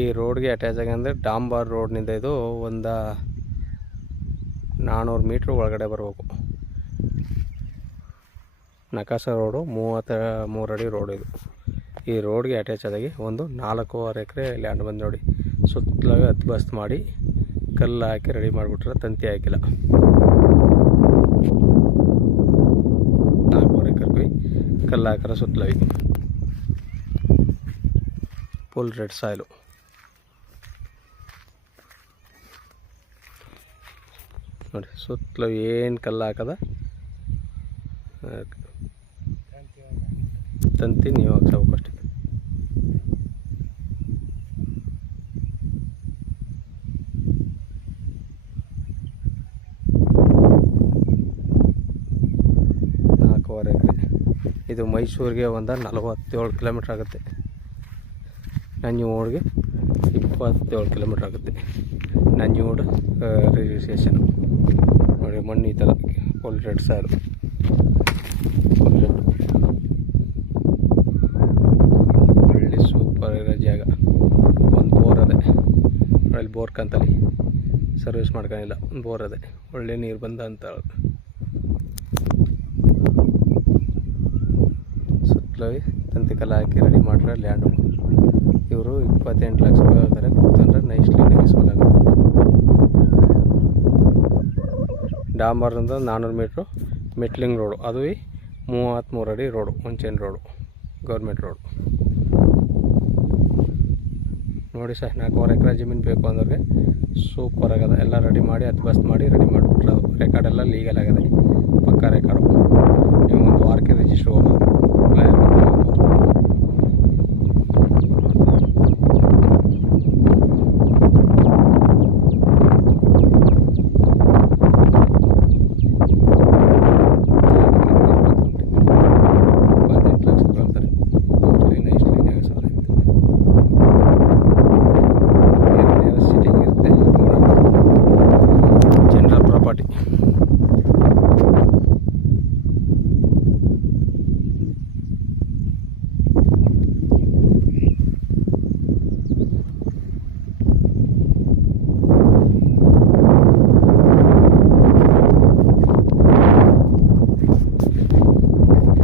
ಈ ರೋಡ್ಗೆ ಅಟ್ಯಾಚ್ ಆಗಿ ಅಂದರೆ ಡಾಂಬರ್ ರೋಡ್ನಿಂದ ಇದು ಒಂದು 400 ಮೀಟ್ರ್ ಒಳಗಡೆ ಬರಬೇಕು. ನಕಾಸ ರೋಡು 33 ಅಡಿ ರೋಡ್ ಇದು. ಈ ರೋಡ್ಗೆ ಅಟ್ಯಾಚ್ ಆದಾಗಿ ಒಂದು 4.5 ಎಕರೆ ಲ್ಯಾಂಡ್ ಬಂದು ನೋಡಿ. ಸುತ್ತಲಾಗ ಬಸ್ತ್ ಮಾಡಿ ಕಲ್ಲು ಹಾಕಿ ರೆಡಿ ಮಾಡಿಬಿಟ್ರೆ, ತಂತಿ ಹಾಕಿಲ್ಲ. 4.5 ಎಕರೆಗೆ ಕಲ್ಲು ಹಾಕಿರೋ ಸುತ್ತಲಾಗಿ ಫುಲ್ ರೆಡ್ ಸಾಯಿಲು. ನೋಡಿ ಸುತ್ತಲೂ ಏನು ಕಲ್ಲು ಹಾಕದ, ತಂತಿ ನೀವು ಹಾಕ್ಸಬೇಕು ಅಷ್ಟೇ. ಇದು ಮೈಸೂರಿಗೆ ಒಂದು 47 ಕಿಲೋಮೀಟ್ರ್ ಆಗುತ್ತೆ. ನಂಜನಗೂಡಿಗೆ 27 ಕಿಲೋಮೀಟ್ರ್ ಆಗುತ್ತೆ. ನಂಜನಗೂಡು ರೈಲ್ವೆ ಸ್ಟೇಷನ್ ನೋಡಿ. ಮಣ್ಣು ಈ ಥರ full red soil, full red. ಒಳ್ಳೆ ಸೂಪರ್ ಇರೋ ಜಾಗ. ಒಂದು ಬೋರ್ ಅದೇ, ಅಲ್ಲಿ ಬೋರ್ ಕಂತಲ್ಲಿ ಸರ್ವಿಸ್ ಮಾಡ್ಕೊಂಡಿಲ್ಲ. ಬೋರ್ ಅದೇ, ಒಳ್ಳೆ ನೀರು ಬಂದ ಅಂತ. ಸುತ್ತಲೂ ತಂತಿ ಕಲ್ಲು ಹಾಕಿ ರೆಡಿ ಮಾಡ್ರೆ ಲ್ಯಾಂಡು. ಇವರು 28 ಲಕ್ಷ ರೂಪಾಯಿ ಹೇಳ್ತಾರೆ. ಕೂತಂದ್ರೆ ನೈಸ್ಲಿ ನೆಗೆಸ್ಬಲ್ ಆಗುತ್ತೆ. ಡಾಂಬರ್ನಿಂದ 400 ಮೀಟ್ರು ಮೆಟ್ಲಿಂಗ್ ರೋಡು, ಅದು 33 ಅಡಿ ರೋಡು, ಮುಂಚೆನ ರೋಡು, ಗೌರ್ಮೆಂಟ್ ರೋಡು ನೋಡಿ ಸರ್. 4.5 ಎಕರೆ ಜಮೀನು ಬೇಕು ಅಂದವ್ರಿಗೆ ಸೂಪರ್ ಆಗದ. ಎಲ್ಲ ರೆಡಿ ಮಾಡಿ ಬಸ್ತ್ ಮಾಡಿ ರೆಡಿ ಮಾಡಿಬಿಟ್ರೆ ರೆಕಾರ್ಡ್ ಎಲ್ಲ ಲೀಗಲ್ ಆಗದೆ, ಪಕ್ಕಾ ರೆಕಾರ್ಡು. ನೀವು ಒಂದು ವಾರಕ್ಕೆ ರಿಜಿಸ್ಟ್ರ್ ಹೋಗೋದು ಎಲ್ಲ